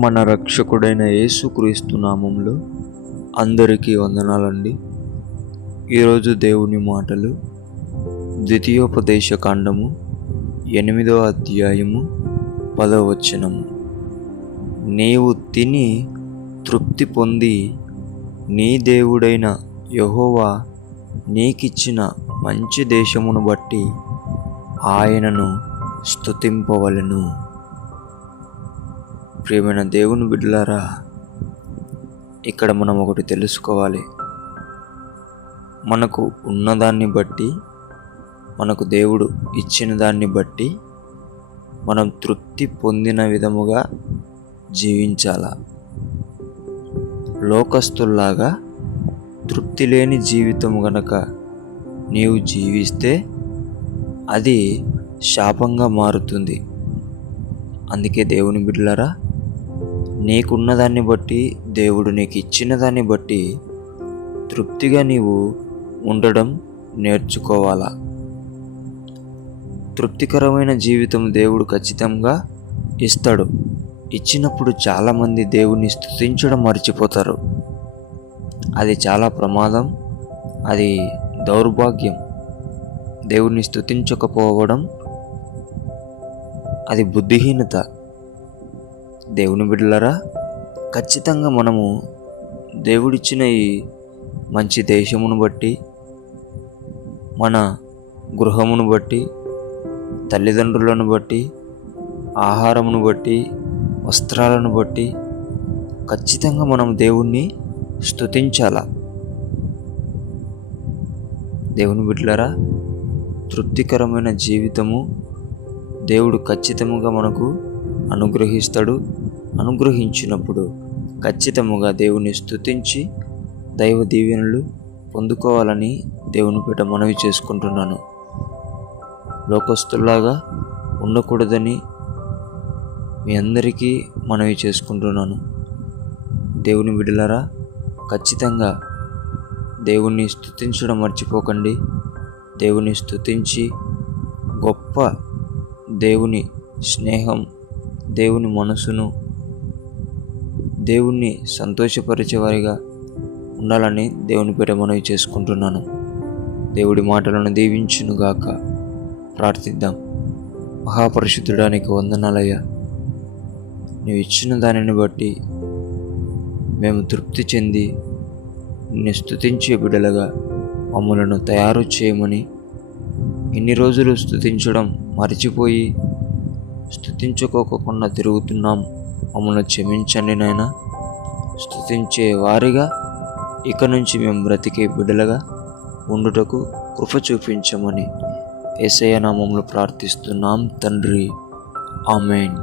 మన రక్షకుడైన యేసుక్రీస్తు నామంలో అందరికీ వందనాలండి. ఈరోజు దేవుని మాటలు ద్వితీయోపదేశ కాండము 8వ అధ్యాయము 10వ వచనము. నీవు తిని తృప్తి పొంది నీ దేవుడైన యెహోవా నీకిచ్చిన మంచి దేశమును బట్టి ఆయనను స్తుతింపవలెను. ప్రియమైన దేవుని బిడ్డలారా, ఇక్కడ మనం ఒకటి తెలుసుకోవాలి. మనకు ఉన్నదాన్ని బట్టి, మనకు దేవుడు ఇచ్చిన దాన్ని బట్టి మనం తృప్తి పొందిన విధముగా జీవించాల. లోకస్తుల్లాగా తృప్తి లేని జీవితం గనక నీవు జీవిస్తే అది శాపంగా మారుతుంది. అందుకే దేవుని బిడ్డలారా, నీకున్న దాన్ని బట్టి, దేవుడు నీకు ఇచ్చిన దాన్ని బట్టి తృప్తిగా నీవు ఉండడం నేర్చుకోవాలా. తృప్తికరమైన జీవితం దేవుడు ఖచ్చితంగా ఇస్తాడు. ఇచ్చినప్పుడు చాలామంది దేవుని స్తుతించడం మర్చిపోతారు. అది చాలా ప్రమాదం, అది దౌర్భాగ్యం. దేవుని స్తుతించకపోవడం అది బుద్ధిహీనత. దేవుని బిడ్డలారా, ఖచ్చితంగా మనము దేవుడిచ్చిన ఈ మంచి దేశమును బట్టి, మన గృహమును బట్టి, తల్లిదండ్రులను బట్టి, ఆహారమును బట్టి, వస్త్రాలను బట్టి ఖచ్చితంగా మనం దేవుణ్ణి స్తుతించాల. దేవుని బిడ్డలారా, తృప్తికరమైన జీవితము దేవుడు ఖచ్చితంగా మనకు అనుగ్రహిస్తాడు. అనుగ్రహించినప్పుడు ఖచ్చితంగా దేవుని స్తుతించి దైవ దీవెనలు పొందుకోవాలని దేవుని పేట మనవి చేసుకుంటున్నాను. లోకస్తుల్లాగా ఉండకూడదని మీ అందరికీ మనవి చేసుకుంటున్నాను. దేవుని బిడ్డలారా, ఖచ్చితంగా దేవుణ్ణి స్తుతించడం మర్చిపోకండి. దేవుని స్తుతించి గొప్ప దేవుని స్నేహం, దేవుని మనసును, దేవుణ్ణి సంతోషపరిచేవారిగా ఉండాలని దేవుని పేట మనవి చేసుకుంటున్నాను. దేవుడి మాటలను దీవించునుగాక. ప్రార్థిద్దాం. మహాపరిశుద్ధుడానికి వందనాలయ్యా. నీవు ఇచ్చిన దానిని బట్టి మేము తృప్తి చెంది నిన్ను స్తుతించే బిడ్డలుగా మమ్మలను తయారు చేయమని, ఇన్ని రోజులు స్తుతించడం మర్చిపోయి స్తుతించుకోకుండా తిరుగుతున్నాం. మమ్మల్ని క్షమించండి నాయనా. స్తుతించే వారిగా ఇక నుంచి మేము బ్రతికే బిడ్డలుగా ఉండుటకు కృప చూపించమని యేసయ్య నామములో ప్రార్థిస్తున్నాం తండ్రి. ఆమేన్.